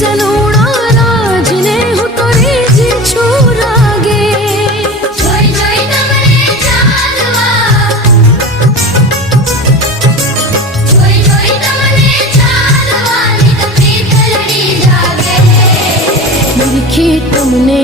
સનુડા રાજને હું તો રેજી છું રાગે જોઈ જોઈ તમને ચાલવા જોઈ જોઈ તમને ચાલવાની તો પ્રીત લડી જાગે નિરખી તમને